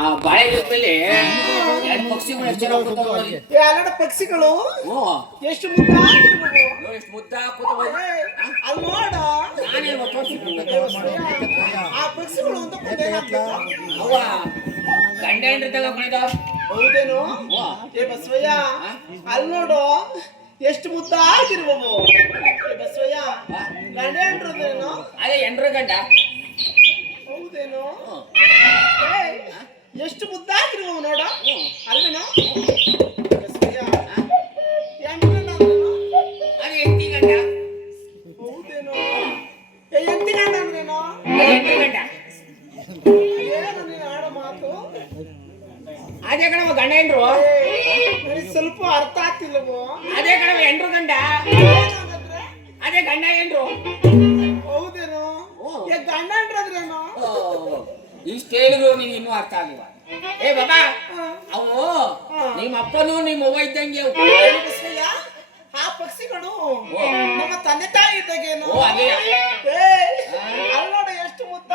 ಆ ಬಾಳೆ ಮೇಲೆ ಎರಡು ಪಕ್ಷಿಗಳು ಎಷ್ಟು ಜನ ಕೂತಾವ ನೋಡಿ. ಎರಡು ಪಕ್ಷಿಗಳು ಓ ಎಷ್ಟು ಮುದ್ದಾಗಿರ್ಬೇಕು. ನೋಡಿ ಎಷ್ಟು ಮುದ್ದ ಕೂತಾವ. ಅಲ್ಲಿ ನೋಡ ನಾನೇ ತೋರಿಸಿದ್ದೀನಿ. ಆ ಪಕ್ಷಿಗಳು ಅಂತ ಗೊತ್ತೇನಾಗ್ಬೇಕು. ಅವ್ವ ಗಂಡ ಹೆಂಡ್ರಿದ್ದಾಗ ಕುಣಿದ. ಹೌದೇನು ಏ ಬಸವಯ್ಯ ಅಲ್ಲಿ ನೋಡು ಎಷ್ಟು ಮುದ್ದಾಗಿರ್ಬೇಕು. ಏ ಬಸವಯ್ಯ ಗಂಡ ಹೆಂಡ್ರದೇನು. ಅದೇ ಹೆಂಡ್ರ ಗಂಡ. ಹೌದೇನು ಎಷ್ಟು ಮುದ್ದಾಗಿರ್ಬೇಕು ನೋಡ ಅಲ್ವೇನೋ. ಬಸವಯ್ಯ ಅದು ಎಂಟಿ ಗಂಡ. ಹೌದೇನು ಎಂಟಿ ಗಂಡ ಅಂದ್ರೇನು. ಎಂಟಿ ಗಂಡ ಏನು ನೀನು ಆಡೋ ಮಾತು. ಅದೇ ಕಣವ ಗಂಡ ಹೆಂಡ್ರು. ನನಗೆ ಸ್ವಲ್ಪ ಅರ್ಥ ಆಗ್ತಿಲ್ಲವೋ. ಅದೇ ಕಣವ ಹೆಂಡ್ರು ಗಂಡ. ಏನಾಗಂದ್ರೆ ಅದೇ ಗಂಡ ಹೆಂಡ್ರು. ಹೌದೇನು ಗಂಡ ಅಂದ್ರೇನು. ಇಷ್ಟು ಹೇಳಿದ್ರು ನೀನು ಇನ್ನೂ ಅರ್ಥ ಆಗಿಲ್ಲ. ಏ ಬಾಬಾ ಅವು ನಿಮ್ಮ ಅಪ್ಪನು ನಿಮ್ಮ ಅವ್ವ ಇದ್ದಂಗೆ. ಬಸವಯ್ಯ ಆ ಪಕ್ಷಿಗಳು ನಮ್ಮ ತಂದೆ ತಾಯಿ ಇದ್ದಾಗೇನು. ಅದೇ ಅಲ್ಲೋಡ ಎಷ್ಟು ಮುದ್ದ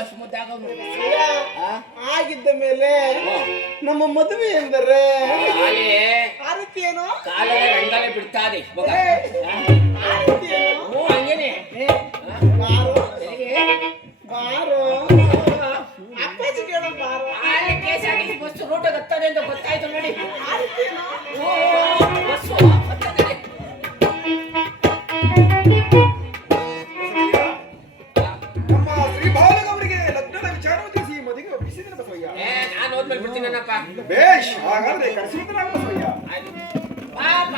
ಅಷ್ಟು ಮುದ್ದಾಗವು. ಆಗಿದ್ದ ಮೇಲೆ ನಮ್ಮ ಮದುವೆ ಎಂದರೆ ಆ ರೀತಿ ಏನು ಕಾಲೇ ರಂಗಾಲೆ ಬಿಡ್ತಾದೆ. ಆ ರೀತಿ ಏನು ಹಂಗೇನೆ ಬಾರೋ ಬಾರೋ ಅಪ್ಪಾಜಿ ಕೇಳ ಬಾರೋ. KSRTC ಬಸ್ ರೂಟ್ ಹತ್ತದೆ ಅಂತ ಗೊತ್ತಾಯ್ತು ನೋಡಿ. ಆ ರೀತಿ ಏನು ಬಸ್ಸು ಹತ್ತದೆ. ನಮ್ಮ ಶ್ರೀ ಬಾಲಗೌರಿಗೆ ಲಗ್ನದ ವಿಚಾರ ತಿಳಿಸಿ ಮದುವೆ ಒಪ್ಪಿಸಿದ ಬಸವಯ್ಯ. ನಾನು ಹೋದ್ಮೇಲೆ ಬಿಡ್ತೀನಪ್ಪ. ಬೇಷ್ ಹಾಗಾದ್ರೆ ಕರೆಸಿದ ಬಸವಯ್ಯ. ಪಾಪ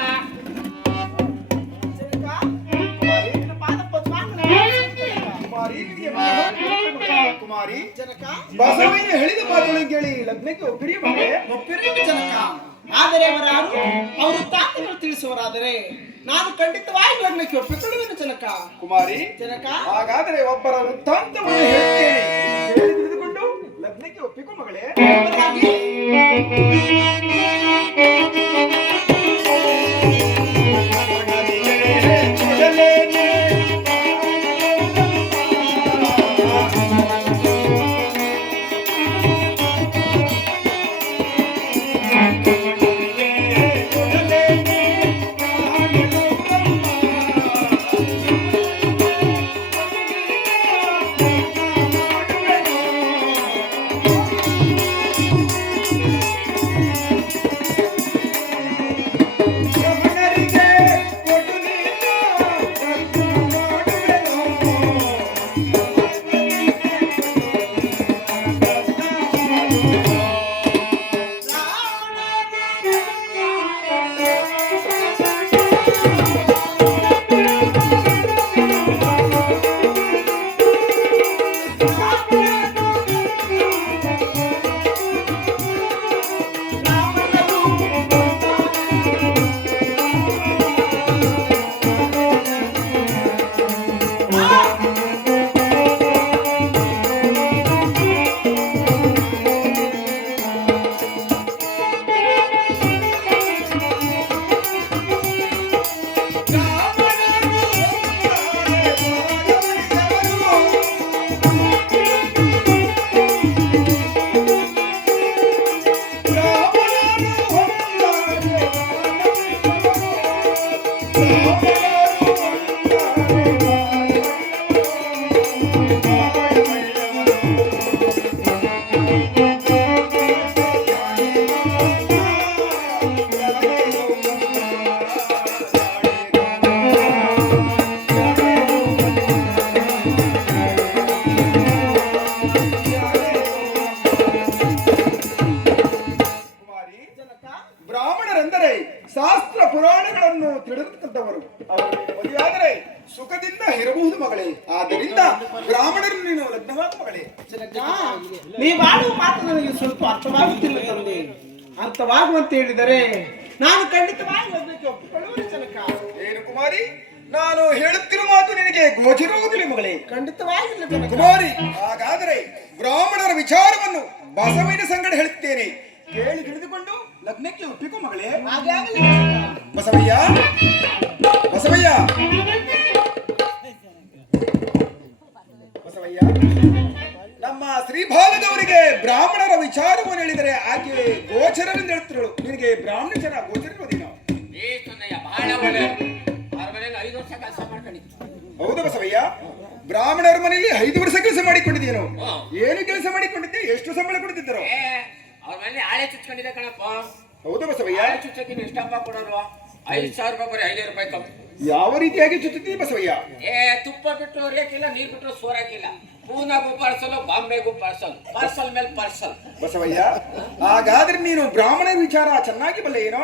ಕುಮಾರಿ ಜನಕ ಬಸವಯ್ಯನ ಹೇಳಿದ ಮಾತುಗಳನ್ನು ಕೇಳಿ ಲಗ್ನಕ್ಕೆ ಒಪ್ಪಿರಿ ಮಗಳೇ. ಒಪ್ಪಿರಿ ಜನಕ. ಆದರೆ ಅವರು ತಾತಗಳು ತಿಳಿಸುವರಾದರೆ ನಾನು ಖಂಡಿತವಾಗಿ ಲಗ್ನಕ್ಕೆ ಒಪ್ಪಿಕೊಳ್ಳುವೆನು ಜನಕ. ಕುಮಾರಿ ಜನಕ ಹಾಗಾದರೆ ಒಬ್ಬರ ವೃತ್ತಾಂತವನ್ನು ಹೇಳುತ್ತೇನೆ, ಕೇಳಿ ತಿಳಿದುಕೊಂಡು ಲಗ್ನಕ್ಕೆ ಒಪ್ಪಿಕೊ ಮಗಳೇ. ಬ್ರಾಹ್ಮಣರೆಂದರೆ ಶಾಸ್ತ್ರ ಪುರಾಣಗಳನ್ನು ತಿಳಿದುಕೊಂಡವರು. ಅವರು ಮದುವೆಯಾದರೆ ಸುಖದಿಂದ ಇರಬಹುದು ಮಗಳೇ. ಆದ್ದರಿಂದ ಬ್ರಾಹ್ಮಣರನ್ನು ನೀನು ಲಗ್ನವಾದ ಮಗಳೇ. ನೀವು ಆಡುವ ಮಾತು ನನಗೆ ಸ್ವಲ್ಪ ಅರ್ಥವಾಗುತ್ತಿಲ್ಲ ತಂದೆ. ಅರ್ಥವಾಗುವಂತೆ ಹೇಳಿದರೆ ನಾನು ಖಂಡಿತವಾಗಿ ಲಗ್ನಕ್ಕೆ ಒಪ್ಪಿಕೊಳ್ಳುವೆ ಜನಕ. ಏನು ಕುಮಾರಿ, ನಾನು ಹೇಳುತ್ತಿರುವ ಮಾತು ನಿನಗೆ ಗೋಚರಿಸುವುದಿಲ್ಲ ಮಗಳೇ. ಖಂಡಿತವಾಗಿ ಕುಮಾರಿ, ಹಾಗಾದರೆ ಬ್ರಾಹ್ಮಣರ ವಿಚಾರವನ್ನು ಬಸವಯ್ಯನ ಸಂಗಡ ಹೇಳುತ್ತೇನೆ, ಕೇಳಿ ತಿಳಿದುಕೊಂಡು ಲಗ್ನಕ್ಕೆ ಒಪ್ಪಿಕೊ ಮಗಳೇ. ಬಸವಯ್ಯ ಬಸವಯ್ಯ ಬಸವಯ್ಯ ನಮ್ಮ ಶ್ರೀ ಬಾಲ ಗೌರಿಗೆ ಬ್ರಾಹ್ಮಣರ ವಿಚಾರವನ್ನು ಹೇಳಿದರೆ ಆಕೆ ಗೋಚರವೆಂದು ಹೇಳುತ್ತಿರಳು. ನಿನಗೆ ಬ್ರಾಹ್ಮಣಚರ ಗೋಚರಿರುವುದೇನೋ? ಬಹಳ ಒಳ್ಳೆ ಅವ್ರ ಮನೇಲಿ 5 ವರ್ಷ ಕೆಲಸ ಮಾಡ್ಕೊಂಡಿತ್ತು. ಹೌದು ಬಸವಯ್ಯ, ಬ್ರಾಹ್ಮಣರ ಮನೆಯಲ್ಲಿ 5 ವರ್ಷ ಕೆಲಸ ಮಾಡಿಕೊಂಡಿದ್ದೇನು? ಏನು ಕೆಲಸ ಮಾಡಿಕೊಂಡಿದ್ದೆ? ಎಷ್ಟು ಸಂಬಳ ಕೊಡುತ್ತಿದ್ದರು? ಅವ್ರ ಮನೇಲಿ ಆಳೆ ಚುಚ್ಕೊಂಡಿದ್ದೆ ಕಣಪ್ಪ. ಹೌದು ಬಸವಯ್ಯ. ಆಳೆ ಚುಚ್ಚಕ್ಕೆ ಎಷ್ಟಪ್ಪ ಕೊಡೋರು? 5,000 ರೂಪಾಯಿ ಬರೀ 5 ರೂಪಾಯಿ ಕಮ್ಮಿ. ಯಾವ ರೀತಿಯಾಗಿ ಚುಚ್ಚುತ್ತೀವಿ ಬಸವಯ್ಯ? ತುಪ್ಪ ಬಿಟ್ಟು ರೇಕಿಲ್ಲ, ನೀರ್ ಬಿಟ್ಟು ಸೋರಾಕಿಲ್ಲ. ಪೂನಾಗೂ ಪಾರ್ಸಲ್, ಬಾಂಬೆಗೂ ಪಾರ್ಸಲ್, ಪಾರ್ಸಲ್ ಮೇಲೆ ಪಾರ್ಸಲ್. ಬಸವಯ್ಯ, ಹಾಗಾದ್ರೆ ನೀನು ಬ್ರಾಹ್ಮಣರ ವಿಚಾರ ಚೆನ್ನಾಗಿ ಬಲ್ಲೆ ಏನೋ?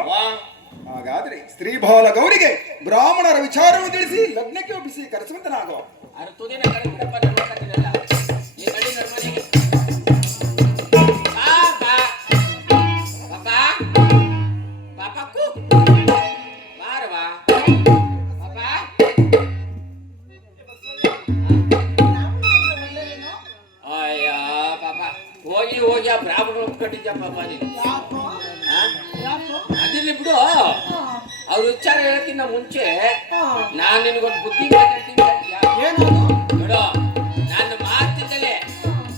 ಹಾಗಾದ್ರೆ ಸ್ತ್ರೀ ಬಾಲ ಗೌರಿಗೆ ಬ್ರಾಹ್ಮಣರ ವಿಚಾರವನ್ನು ತಿಳಿಸಿ ಲಗ್ನಕ್ಕೆ ಒಪ್ಪಿಸಿ ಕರೆಸುವಂತನಾಗೋ. ಅರ್ಥದೇನ ಕಡೆ ಬಿಡಪ್ಪ, ನೋಡ್ಕೊತೀನಲ್ಲ ಈ ಗಡಿ ನರ್ಮನೆಗೆ. ಹೋಗಿ ಆ ಬ್ರಾಹ್ಮಣ ಒಪ್ಕೊಂಡಿದ್ಯಪ್ಪ ನೀನು. ಅದಿರ್ಲಿ ಬಿಡು, ಅವ್ರ ವಿಚಾರ ಹೇಳಕ್ಕಿಂತ ಮುಂಚೆ ನಾನ್ ನಿನಗೊಂದು ಬುದ್ಧಿ ಮಾತಾಡ್ತೀನಿ. ಬಿಡು, ನನ್ನ ಮಾತಿದ್ದಲೇ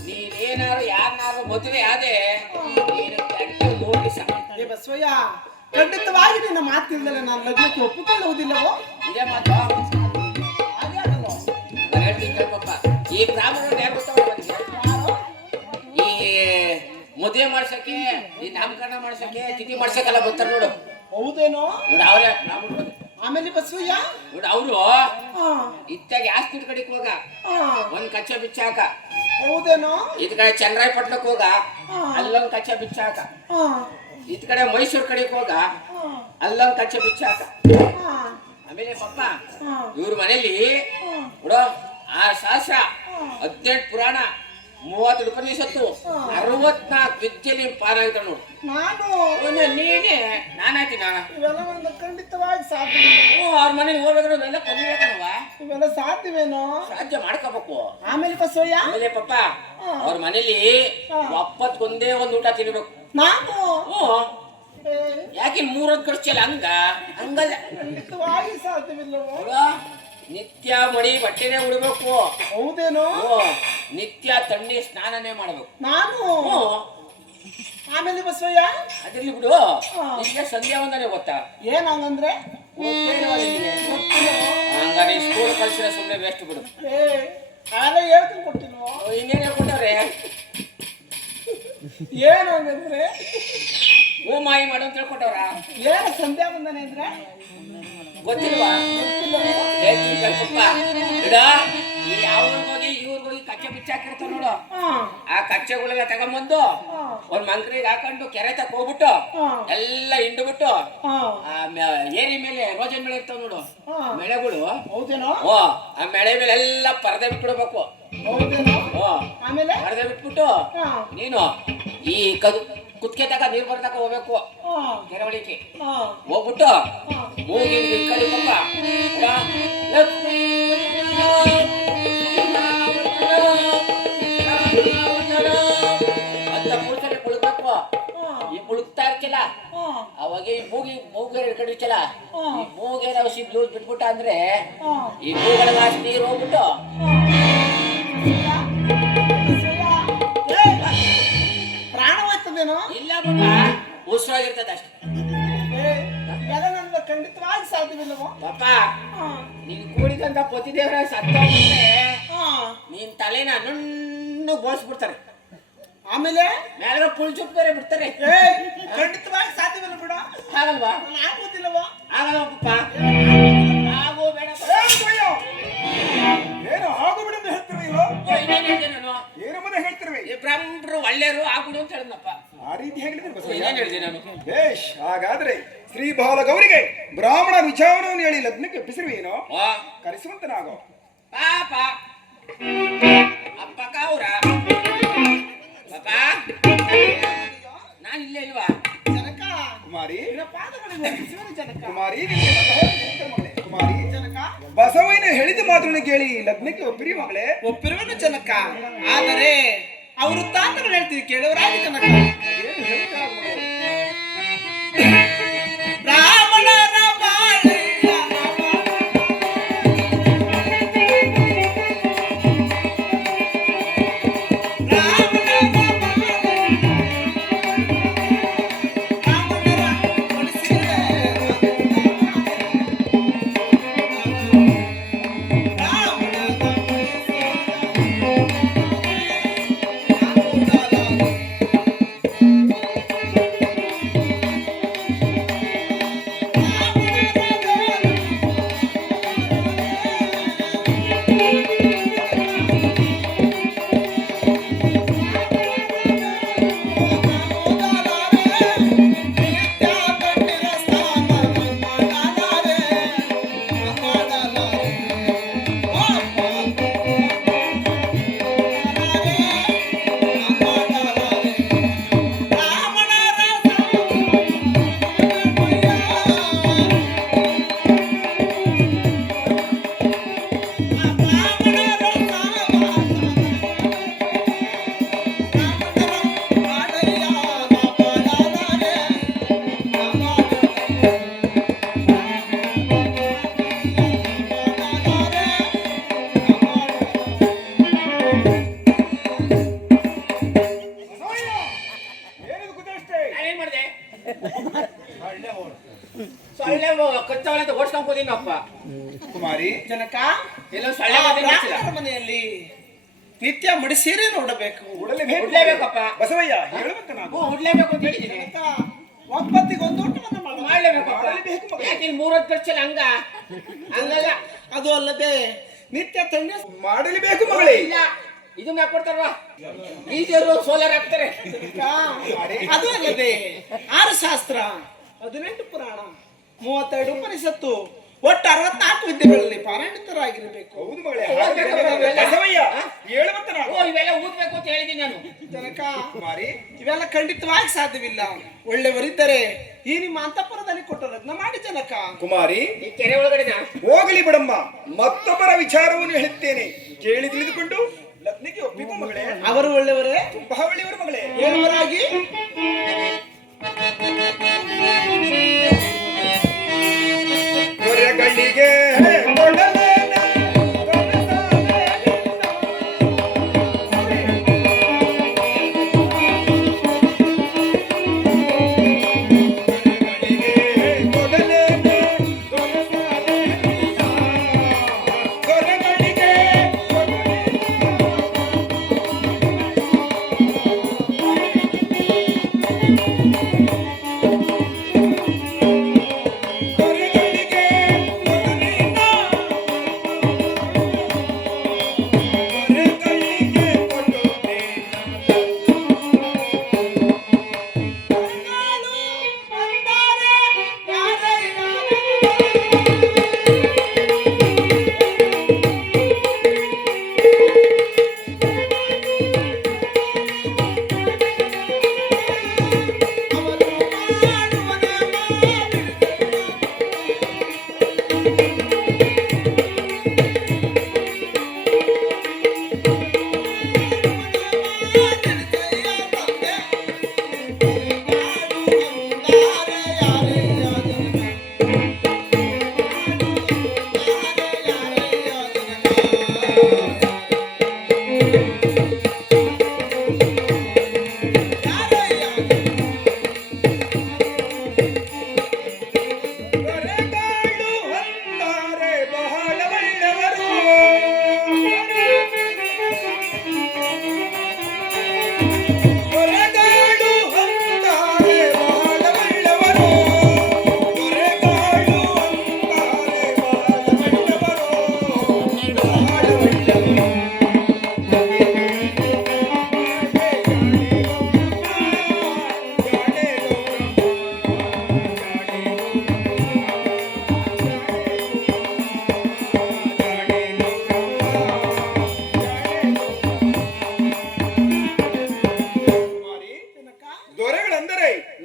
ನೀನೇನಾರು ಯಾರನ್ನಾರು ಮದುವೆ ಆದೆ ನೀನು ನೋಡಿ ಏ ಬಸವಯ್ಯ, ಖಂಡಿತವಾಗಿ ನಿನ್ನ ಮಾತಿಲ್ದಲೆ ನಾನು ಲಗ್ನಕ್ಕೆ ಒಪ್ಪಿಕೊಳ್ಳುವುದಿಲ್ಲವೋ? ಇದೇ ಮಾತು ಹೇಳ್ತೀನಿ ಕೇಳ್ಪಪ್ಪ. ಈ ಬ್ರಾಹ್ಮಣರು ಯಾರು ಗೊತ್ತವ? ಈ ಮದುವೆ ಮಾಡ್ಸಕ್ಕೆ, ಈ ನಾಮಕರಣ ಮಾಡ್ಸಕ್ಕೆ, ತಿಥಿ ಮಾಡ್ಸಕ್ಕೆಲ್ಲ ಬರ್ತಾರೆ ನೋಡು. ಹೌದೇನೋ? ನೋಡು ಅವ್ರೆ ಬ್ರಾಹ್ಮಣರು. ಆಮೇಲೆ ಬಸವಯ್ಯ ನೋಡು ಅವರು ಇತ್ತಾಗ ಆಸ್ತಿ ಕಡೆಗೆ ಹೋಗ ಒಂದ್ ಕಚ್ಚೆ ಬಿಚ್ಚಾಕ. ಹೌದೇನೋ? ಇದ್ ಕಡೆ ಚನ್ನರಾಯಪಟ್ಟಣಕ್ಕೆ ಹೋಗ, ಅಲ್ಲೊಂದ್ ಕಚ್ಚೆ ಬಿಚ್ಚಾಕ. ಇದ್ ಕಡೆ ಮೈಸೂರು ಕಡೆಗೆ ಹೋಗ, ಅಲ್ಲೊಂದ್ ಕಚ್ಚೆ ಬಿಚ್ಚಾಕ. ಆಮೇಲೆ ಪಪ್ಪ ಇವ್ರ ಮನೇಲಿ ನೋಡು 6 ಶಾಸ್ತ್ರ, 18 ಪುರಾಣ, 30 ಉಪನಿಷತ್ತು, 64 ವಿದ್ಯೆಲಿ ಪಾರಾಯಿತ ನೋಡು. ನೀನೇ ನಾನಾಯ್ತೀನ? ಇವೆಲ್ಲ ಒಂದು ಖಂಡಿತವಾಗಿ ಸಾಧ್ಯ. ಅವ್ರ ಮನೇಲಿ ಹೋಗ್ಬೇಕಾದ್ರೆ ಎಲ್ಲ ಕಲಿಬೇಕಲ್ವ? ಇವೆಲ್ಲ ಸಾಧ್ಯವೇನೋ? ಸಾಧ್ಯ ಮಾಡ್ಕೋಬೇಕು. ಆಮೇಲೆ ಬಸವಯ್ಯ ಆಮೇಲೆ ಪಪ್ಪ ಅವ್ರ ಮನೇಲಿ ಒಪ್ಪತ್ಕೊಂದೇ ಒಂದು ಊಟ ತಿನ್ಬೇಕು. ನಾನು ಯಾಕೆ 3 ಖರ್ಚಲ್ಲ? ಹಂಗಲ್ಲ, ಖಂಡಿತವಾಗಿ ಸಾಧ್ಯವಿಲ್ಲವೋ? ನಿತ್ಯ ಮಡಿ ಬಟ್ಟೆನೆ ಉಡ್ಬೇಕು. ಹೌದೇನೋ? ನಿತ್ಯ ತಣ್ಣಿ ಸ್ನಾನನೇ ಮಾಡ್ಬೇಕು ನಾನು. ಆಮೇಲೆ ಬಸವಯ್ಯ ಅದಿರ್ಲಿ ಬಿಡು, ಈಗ ಸಂಧ್ಯಾ ವಂದನೆ ಗೊತ್ತಾ? ಏನ್ ಹಂಗಂದ್ರೆ? ಹಂಗಾರೆ ಸ್ಕೂಲ್ ಕಳ್ಸಿರ ಸುಮ್ಮನೆ ವೇಸ್ಟ್ ಬಿಡು. ಅವೆಲ್ಲ ಹೇಳ್ತೀನಿ ಕೊಟ್ಟಿಲ್ವೋ? ಇನ್ನೇನ್ ಹೇಳ್ಕೊಟ್ಟವ್ರೆ? ಏನ್ ಹಂಗಂದ್ರೆ ಓ ಮಾಯಿ ಮಾಡು ಅಂತ ಹೇಳ್ಕೊಟ್ಟವ್ರ? ಏನ ಸಂಧ್ಯಾ ಬಂದನೆ ಅಂದ್ರೆ ಗೊತ್ತಿಲ್ವಾ? ಹೇಳ್ತೀನಿ ಕಲ್ಪಪ್ಪ. ಇಡ ಈ ಯಾವ್ರಿಗೋಗಿ ಇವ್ರಿಗೋಗಿ ಕಚ್ಚೆ ಬಿಚ್ಚಾಕಿರ್ತಾವ ನೋಡು, ಆ ಕಚ್ಚೆಗಳನ್ನ ತಗೊಂಬಂದು ಒಂದ್ ಮಂಕ್ರಿಗೆ ಹಾಕೊಂಡು ಕೆರೆ ತಕ್ಕ ಹೋಗ್ಬಿಟ್ಟು ಎಲ್ಲ ಹಿಂಡ್ಬಿಟ್ಟು ಏರಿ ಮೇಲೆ ರೋಜನ್ ಬೆಳೆ ಇರ್ತಾವ ನೋಡು ಮೆಳೆಗಳು. ಹೌದೇನೋ? ಆ ಮೆಳೆ ಮೇಲೆ ಎಲ್ಲ ಪರದೆ ಬಿಟ್ಬಿಡ್ಬೇಕು. ಆಮೇಲೆ ಪರದೆ ಬಿಟ್ಬಿಟ್ಟು ನೀನು ಈ ಕುತ್ಕೆ ತಕ ನೀರ್ ಬರ್ತಕ ಹೋಗ್ಬೇಕು ಕೆರೆ ಒಳಿಕೆ ಹೋಗ್ಬಿಟ್ಟು ಮೂಗಿನ ಇಕ್ಕಡಿ ಪಪ್ಪ ಅಂತ ಪುಳ್ಸಲ್ಲಿ ಪುಳ್ಬೇಕು. ಈ ಪುಳುಕ್ತಾ ಇರ್ತಿಲ್ಲ ಅವಾಗ ಈ ಮೂಗೇರ್ ಹಿಡ್ಕೊಂಡಿರ್ತಲ್ಲ, ಈ ಮೂಗೇರ ಔಷಧಿ ಬ್ಲೂಸ್ ಬಿಟ್ಬಿಟ್ಟ ಅಂದ್ರೆ ಈ ಮೂಗಳ ನೀರು ಹೋಗ್ಬಿಟ್ಟು ಪ್ರಾಣವಾಗ್ತದೇನೋ? ಇಲ್ಲ ಉಸಿರಾಗಿರ್ತದೆ ಅಷ್ಟೇ. ಖಂಡಿತವಾಗಿ ಸಾಧ್ಯವಿಲ್ಲವೋ? ಪಾಪ ನೀನ್ ಕೂಡಿದಂತ ಪತಿದೇವರ ಸತ್ತೋಗ್ಬಿಟ್ರೆ ನೀನ್ ತಲೆನ ನುಣ್ಣು ಬೋಳ್ಸ್ಬಿಡ್ತಾರೆ. ಆಮೇಲೆ ಮೇಲೆ ಪುಲ್ ಚುಪ್ ಬೇರೆ ಬಿಡ್ತಾರೆ. ಖಂಡಿತವಾಗಿ ಸಾಧ್ಯವಿಲ್ಲ ಬಿಡ. ಆಗಲ್ವಾ? ಆಗುದಿಲ್ಲವೋ? ಆಗಲ್ವ ಪಪ್ಪ? ಆಗೋ ಬೇಡ. ಏನು ಆಗು ಬಿಡು ಅಂತ ಹೇಳ್ತಿರ್ಲಿಲ್ಲ? ಇನ್ನೇನ್ ಹೇಳಿದೆ ನಾನು? ಏನಮ್ಮನೆ ಹೇಳ್ತಿರ್ವಿ? ಈ ಬ್ರಾಹ್ಮಣರು ಒಳ್ಳೆಯರು ಆಗ್ಬಿಡು ಅಂತ ಹೇಳಿದ್ನಪ್ಪ. ಆ ರೀತಿ ಹೇಳಿದ್ರೆ ಇನ್ನೇನ್ ಹೇಳಿದೆ ನಾನು? ಬೇಷ್, ಹಾಗಾದ್ರೆ ಶ್ರೀ ಬಾಲ ಗೌರಿಗೆ ಬ್ರಾಹ್ಮಣ ವಿಚಾರವನ್ನು ಹೇಳಿ ಲಗ್ನಕ್ಕೆ ಒಪ್ಪಿಸಿರುವೇನೋ? ಕರೆಸುವಂತನಾಗೋ. ಪಾಪ ಅಪ್ಪ ಕಾವ್ರ ಪಾಪ ನಾನು ಇಲ್ಲೇ ಇಲ್ವಾ? ಜನಕ ಕುಮಾರಿ ಜನಕ ಕುಮಾರಿ ಕುಮಾರಿ ಜನಕ ಬಸವಯ್ಯನ ಹೇಳಿದ ಮಾತನ್ನು ಕೇಳಿ ಲಗ್ನಕ್ಕೆ ಒಪ್ಪಿರಿ ಮಗಳೇ. ಒಪ್ಪಿರುವನು ಜನಕ, ಆದರೆ ಅವರು ತಾತಗಳು ಹೇಳ್ತೀವಿ ಕೇಳುವರಾಗಿ ಜನಕ. ಏನು ಹೇಳ್ತಾರೆ? ಬ್ರಾಹ್ಮಣರ ಬಾಳೆಯ ಬ್ರಾಹ್ಮಣರ ಕತ್ತವಳೆ ಅಂತ ಓಡಿಸ್ಕೊಂಡ್ ಹೋದಿನಪ್ಪ. ಕುಮಾರಿ ಜನಕ ಎಲ್ಲೋ ಸೊಳ್ಳೆ ಆ ಬಂದಿದೆ ಗೊತ್ತಿಲ್ಲ. ಬ್ರಾಹ್ಮಣರ ಮನೆಯಲ್ಲಿ ನಿತ್ಯ ಮಡಿಸೀರೆ ನೋಡಬೇಕು. ಉಡ್ಲೇಬೇಕಪ್ಪ. ಬಸವಯ್ಯ ಹೇಳುವಂತ ನಾನು ಉಡ್ಲೇಬೇಕು ಅಂತ ಹೇಳಿದ್ದೀನಿ. ಜನಕ ಒಪ್ಪತ್ತಿಗೆ ಒಂದು ಊಟವನ್ನು ಮಾಡಬೇಕು. ಮಾಡ್ಲೇಬೇಕಪ್ಪ. ಯಾಕೆ ಇಲ್ಲಿ 3 ಖರ್ಚಲ್ಲ ಹಂಗಲ್ಲ. ಅದು ಅಲ್ಲದೆ ನಿತ್ಯ ತಣ್ಣೆ ಮಾಡಲೇಬೇಕು ಮಗಳೇ. ಇಲ್ಲ ಇದನ್ನ ಯಾಕೆ ಕೊಡ್ತಾರವ? ಈಜರು ಸೋಲಾರ್ ಹಾಕ್ತಾರೆ. ಅದು ಅಲ್ಲದೆ 6 ಶಾಸ್ತ್ರ 18 ಪುರಾಣ 32 ಉಪನಿಷತ್ತು ಒಟ್ಟು 64 ವಿದ್ಯೆಗಳಲ್ಲಿ ಪಾರಾಯಣಿತರಾಗಿರಬೇಕು. ಹೌದು ಮಗಳೇ. ಬಸವಯ್ಯ ಹೇಳುವಂತ ನಾನು. ಇವೆಲ್ಲ ಊದ್ಬೇಕು ಅಂತ ಹೇಳಿದ್ದೀನಿ ನಾನು. ಜನಕ ಕುಮಾರಿ ಇವೆಲ್ಲ ಖಂಡಿತವಾಗಿ ಸಾಧ್ಯವಿಲ್ಲ. ಒಳ್ಳೆಯವರಿದ್ದರೆ ಈ ನಿಮ್ಮ ಅಂತಃಪುರದಲ್ಲಿ ಕೊಟ್ಟು ಲಗ್ನ ಮಾಡಿ ಜನಕ. ಕುಮಾರಿ ಈ ಕೆರೆ ಒಳಗಡೆ ಹೋಗಲಿ ಬಿಡಮ್ಮ, ಮತ್ತೊಬ್ಬರ ವಿಚಾರವನ್ನು ಹೇಳುತ್ತೇನೆ, ಕೇಳಿ ತಿಳಿದುಕೊಂಡು ಲಗ್ನಕ್ಕೆ ಒಪ್ಪಿಕೊ ಮಗಳೇ. ಅವರು ಒಳ್ಳೆಯವರೇ? ತುಂಬಾ ಒಳ್ಳೆಯವರು ಮಗಳೇ. ಏನವರಾಗಿ? ದೊರೆಗಳಿಗೆ ಕೊಡಲೇನ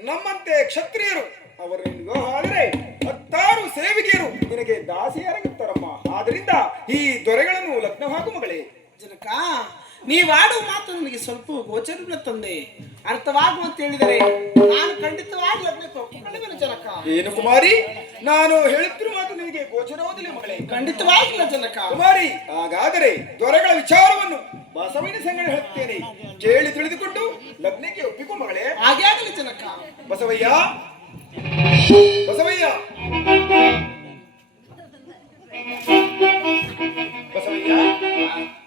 ನಮ್ಮಂತೆ ಕ್ಷತ್ರಿಯರು ಅವರು ವಿವಾಹ ಆದರೆ 10 ಸೇವಿಕೆಯರು ನಿನಗೆ ದಾಸಿಯರಾಗಿರ್ತಾರಮ್ಮ. ಆದ್ರಿಂದ ಈ ದೊರೆಗಳನ್ನು ಲಗ್ನವಾಗು ಮಗಳೇ. ಜನಕ ನೀವಾಡುವ ಮಾತು ನನಗೆ ಸ್ವಲ್ಪ ಗೋಚರವಿಲ್ಲ ತಂದೆ, ಅರ್ಥವಾಗುವಂತ ಹೇಳಿದರೆ ನಾನು ಖಂಡಿತವಾಗಿ ಲಗ್ನಕ್ಕೆ ಒಪ್ಪಿಕೊಳ್ಳುವೆನು ಜನಕ. ಏನು ಕುಮಾರಿ, ನಾನು ಹೇಳುತ್ತಿರುವ ಮಾತು ನಿನಗೆ ಗೋಚರವಾಗಲಿಲ್ಲ ಮಗಳೇ? ಖಂಡಿತವಾಗಿಲ್ಲ ಜನಕ. ಕುಮಾರಿ, ಹಾಗಾದರೆ ದೊರೆಗಳ ವಿಚಾರವನ್ನು ಬಸವನ ಸಂಗಡ ಹೇಳುತ್ತೇನೆ, ಕೇಳಿ ತಿಳಿದುಕೊಂಡು ಲಗ್ನಕ್ಕೆ ಒಪ್ಪಿಕೊ ಮಗಳೇ. ಹಾಗೆ ಆಗಲಿ ಜನಕ. ಬಸವಯ್ಯ, ಬಸವಯ್ಯ, ಬಸವಯ್ಯ,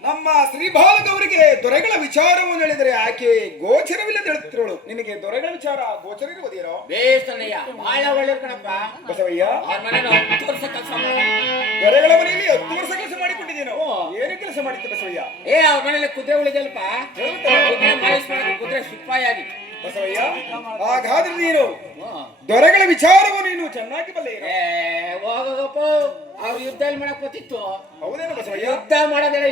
ನಮ್ಮ ಶ್ರೀಬಾಲಕವರಿಗೆ ದೊರೆಗಳ ವಿಚಾರವನ್ನು ಹೇಳಿದರೆ ಆಕೆ ಗೋಚರವಿಲ್ಲದ ಹೇಳುತ್ತಿರೋಳು. ನಿನಗೆ ದೊರೆಗಳ ವಿಚಾರ ಗೋಚರ ಇರುವುದೇನೋ? ಬೇಸನಯ್ಯ, ಬಹಳ ಒಳ್ಳೆ ಕಣಪ್ಪ. ಬಸವಯ್ಯ, ಅವ್ರ ಮನೆ 10 ವರ್ಷ ಕೆಲಸ ದೊರೆಗಳ ಮನೆಯಲ್ಲಿ 10 ವರ್ಷ ಕೆಲಸ ಮಾಡಿಕೊಂಡಿದ್ದೇನೋ? ಏನು ಕೆಲಸ ಮಾಡಿದ್ದೆ ಬಸವಯ್ಯ? ಅವ್ರ ಮನೇಲಿ ಕುದುರೆ ಉಳಿದಲ್ಪ, ಕುದುರೆ ಮಾಲಿಶ್ ಮಾಡಕ್ಕೆ ಕುದುರೆ ಸಿಪ್ಪಾಯಾಗಿ. ಬಸವಯ್ಯ, ಹಾಗಾದ್ರೆ ನೀನು ದೊರೆಗಳ ವಿಚಾರವನ್ನು ನೀನು ಚೆನ್ನಾಗಿ ಬಲ್ಲೆ. ಹೋಗಪ್ಪ, ಅವ್ರು ಯುದ್ಧ ಎಲ್ಲಿ ಮಾಡಕ್ ಗೊತ್ತಿತ್ತು? ಹೌದೇನು ಬಸವಯ್ಯ? ಯುದ್ಧ ಮಾಡೋದೆಲ್ಲ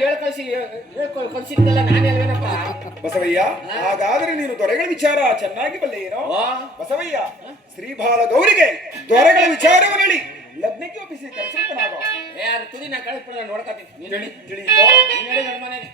ಕಳ್ಸಿದ್ದಲ್ಲ ನಾನೇ ಅಲ್ವೇನಪ್ಪ. ಬಸವಯ್ಯ, ಹಾಗಾದ್ರೆ ನೀನು ದೊರೆಗಳ ವಿಚಾರ ಚೆನ್ನಾಗಿ ಬಲ್ಲೆ ಏನೋ? ಬಸವಯ್ಯ, ಶ್ರೀಬಾಲ ಗೌರಿಗೆ ದೊರೆಗಳ ವಿಚಾರವನ್ನು ಹೇಳಿ ಲಗ್ನಕ್ಕೆ ಒಪ್ಪಿಸಿ ಕಳಿಸುತ್ತನಾಗೋ. ಅದು ತುದಿ ನಾ ಕಳಿಸ್ಬಿಡ ನೋಡ್ಕೊತೀನಿ. ತಿಳಿಯಿತೋ? ನೀನ್ ಹೇಳಿ ನನ್ನ ಮನೆಗೆ